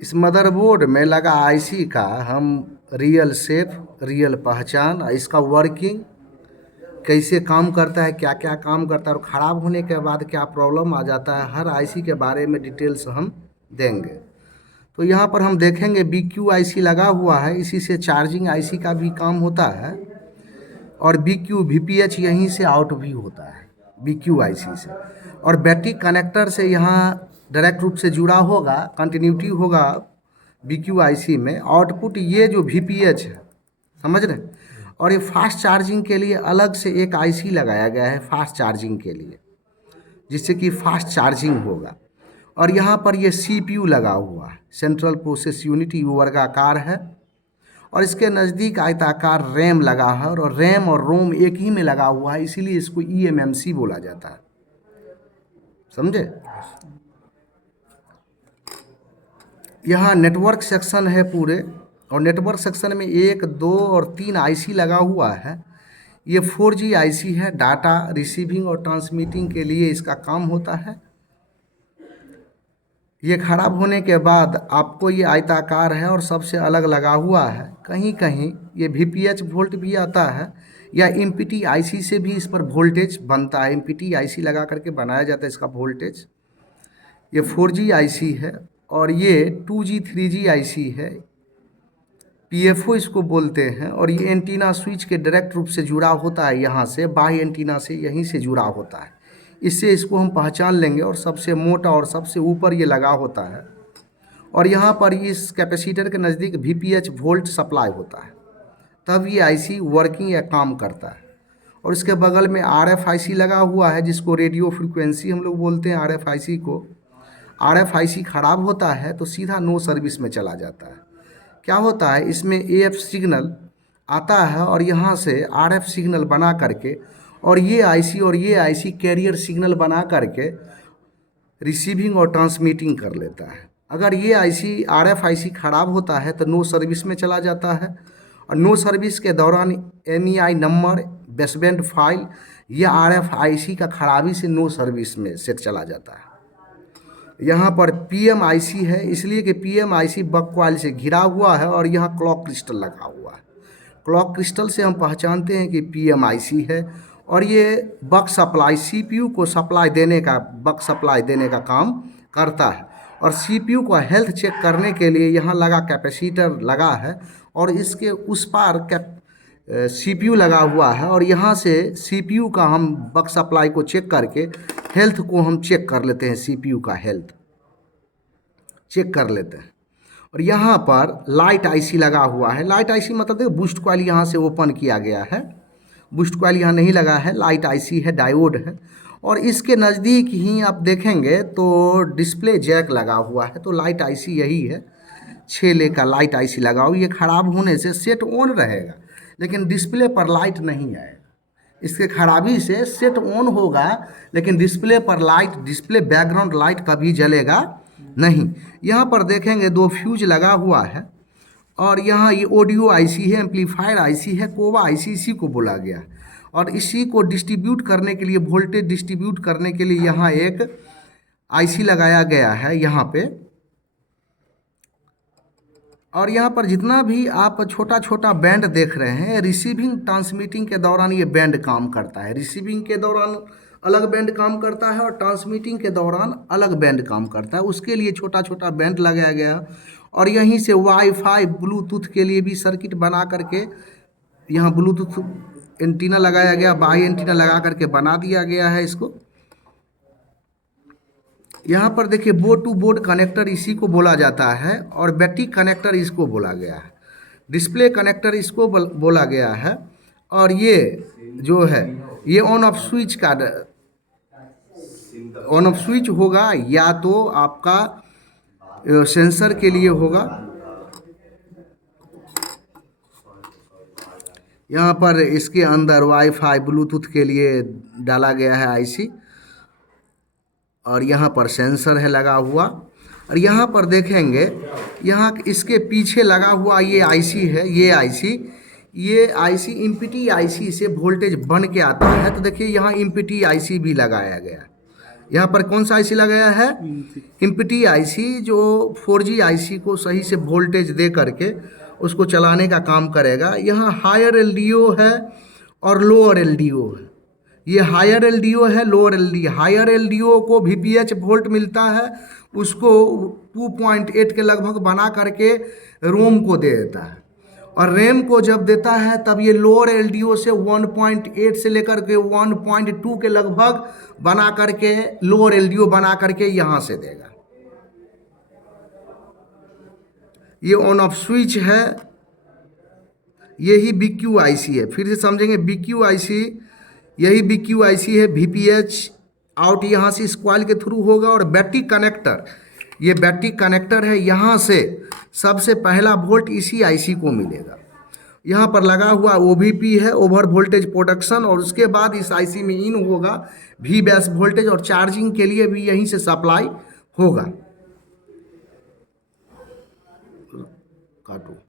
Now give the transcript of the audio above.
इस मदरबोर्ड में लगा आईसी का हम रियल शेप, रियल पहचान, इसका वर्किंग कैसे काम करता है, क्या क्या काम करता है और ख़राब होने के बाद क्या प्रॉब्लम आ जाता है, हर आईसी के बारे में डिटेल्स हम देंगे। तो यहाँ पर हम देखेंगे BQ आईसी लगा हुआ है, इसी से चार्जिंग आईसी का भी काम होता है और BQ VPH यहीं से आउट भी होता है BQ आईसी से। और बैटरी कनेक्टर से यहाँ डायरेक्ट रूप से जुड़ा होगा, कंटिन्यूटी होगा BQ आईसी में। आउटपुट ये जो VPH है, समझ रहे हैं। और ये फास्ट चार्जिंग के लिए अलग से एक आईसी लगाया गया है फास्ट चार्जिंग के लिए, जिससे कि फास्ट चार्जिंग होगा। और यहाँ पर ये CPU लगा हुआ है, सेंट्रल प्रोसेस यूनिट, वर्गाकार है। और इसके नज़दीक आयताकार रैम लगा है और रैम और रोम एक ही में लगा हुआ है, इसीलिए इसको eMMC बोला जाता है, समझे। यहाँ नेटवर्क सेक्शन है पूरे, और नेटवर्क सेक्शन में 1, 2 और 3 आईसी लगा हुआ है। ये 4G आईसी है, डाटा रिसीविंग और ट्रांसमिटिंग के लिए इसका काम होता है। ये ख़राब होने के बाद आपको ये आयताकार है और सबसे अलग लगा हुआ है। कहीं कहीं ये VPH वोल्ट भी आता है, या MPT आईसी से भी इस पर वोल्टेज बनता है। MPT आईसी लगा करके बनाया जाता है इसका वोल्टेज। ये 4G आईसी है और ये 2G 3G आईसी है, PFO इसको बोलते हैं। और ये एंटीना स्विच के डायरेक्ट रूप से जुड़ा होता है, यहाँ से बाह्य एंटीना से यहीं से जुड़ा होता है। इससे इसको हम पहचान लेंगे। और सबसे मोटा और सबसे ऊपर ये लगा होता है। और यहाँ पर इस कैपेसिटर के नज़दीक VPH वोल्ट सप्लाई होता है, तब ये आईसी वर्किंग या काम करता है। और इसके बगल में RFIC लगा हुआ है, जिसको रेडियो फ्रिक्वेंसी हम लोग बोलते हैं। RFIC को, RFIC ख़राब होता है तो सीधा नो सर्विस में चला जाता है। क्या होता है, इसमें AF सिग्नल आता है और यहाँ से RF सिग्नल बना करके, और ये आईसी कैरियर सिग्नल बना करके रिसीविंग और ट्रांसमिटिंग कर लेता है। अगर ये आईसी RFIC ख़राब होता है तो नो सर्विस में चला जाता है। और नो सर्विस के दौरान MEI नंबर, बेसबैंड फाइल या RFIC का खराबी से नो सर्विस में सेट चला जाता है। यहाँ पर PMIC है, इसलिए कि PMIC बक कॉइल से घिरा हुआ है और यहाँ क्लॉक क्रिस्टल लगा हुआ है। क्लॉक क्रिस्टल से हम पहचानते हैं कि PMIC है। और ये बक सप्लाई, CPU को सप्लाई देने का, बक सप्लाई देने का काम करता है। और CPU को हेल्थ चेक करने के लिए यहाँ लगा कैपेसिटर लगा है, और इसके उस पार CPU लगा हुआ है। और यहाँ से CPU का हम बक सप्लाई को चेक करके हेल्थ को हम चेक कर लेते हैं, CPU का हेल्थ चेक कर लेते हैं। और यहाँ पर लाइट आईसी लगा हुआ है। लाइट आईसी मतलब देखो, बूस्ट कॉइल यहाँ से ओपन किया गया है, बूस्ट कॉइल यहाँ नहीं लगा है, लाइट आईसी है, डायोड है। और इसके नज़दीक ही आप देखेंगे तो डिस्प्ले जैक लगा हुआ है, तो लाइट आईसी यही है। 6 ले का लाइट आईसी लगा हुआ। ये ख़राब होने से सेट ऑन रहेगा, लेकिन डिस्प्ले पर लाइट नहीं आएगा। इसके खराबी से सेट ऑन होगा, लेकिन डिस्प्ले पर लाइट, डिस्प्ले बैकग्राउंड लाइट कभी जलेगा नहीं। यहाँ पर देखेंगे 2 फ्यूज लगा हुआ है। और यहाँ ये ऑडियो आईसी है, एम्पलीफायर आईसी है, कोवा आईसी इसी को बोला गया है। और इसी को डिस्ट्रीब्यूट करने के लिए, वोल्टेज डिस्ट्रीब्यूट करने के लिए यहाँ एक आईसी लगाया गया है यहाँ पे। और यहाँ पर जितना भी आप छोटा छोटा बैंड देख रहे हैं, रिसीविंग ट्रांसमिटिंग के दौरान ये बैंड काम करता है। रिसीविंग के दौरान अलग बैंड काम करता है और ट्रांसमिटिंग के दौरान अलग बैंड काम करता है। उसके लिए छोटा छोटा बैंड लगाया गया। और यहीं से वाईफाई, ब्लूटूथ के लिए भी सर्किट बना करके यहाँ ब्लूटूथ एंटीना लगाया गया, बाई एंटीना लगा करके बना दिया गया है इसको। यहाँ पर देखिए बोर्ड टू बोर्ड कनेक्टर इसी को बोला जाता है, और बैटरी कनेक्टर इसको बोला गया है, डिस्प्ले कनेक्टर इसको बोला गया है। और ये जो है ये ऑन ऑफ स्विच का, ऑन ऑफ स्विच होगा, या तो आपका सेंसर के लिए होगा। यहाँ पर इसके अंदर वाईफाई, ब्लूटूथ के लिए डाला गया है आईसी। और यहाँ पर सेंसर है लगा हुआ। और यहाँ पर देखेंगे, यहाँ इसके पीछे लगा हुआ ये आईसी है, ये आईसी MPT आईसी से वोल्टेज बन के आता है। तो देखिए यहाँ MPT आईसी भी लगाया गया, यहाँ पर कौन सा आईसी लगाया है? इम्पिटी आईसी, जो 4G आईसी को सही से वोल्टेज दे करके उसको चलाने का काम करेगा। यहाँ हायर एलडीओ है और लोअर एलडीओ है। ये हायर एलडीओ है, लोअर एलडीओ। हायर एलडीओ को VPH वोल्ट मिलता है, उसको 2.8 के लगभग बना करके रोम को दे देता है, और रैम को जब देता है तब ये लोअर एलडीओ से 1.8 से लेकर के 1.2 के लगभग बना करके, लोअर एलडीओ बना करके यहाँ से देगा। ये ऑन ऑफ स्विच है, यही BQIC है। फिर से समझेंगे, BQIC, यही BQIC है। VPH आउट यहाँ से इस कॉइल के थ्रू होगा, और बैटरी कनेक्टर, ये बैटरी कनेक्टर है, यहाँ से सबसे पहला वोल्ट इसी आईसी को मिलेगा। यहाँ पर लगा हुआ OVP है, ओवर वोल्टेज प्रोडक्शन, और उसके बाद इस आईसी में इन होगा Vbase वोल्टेज, और चार्जिंग के लिए भी यहीं से सप्लाई होगा। काटो।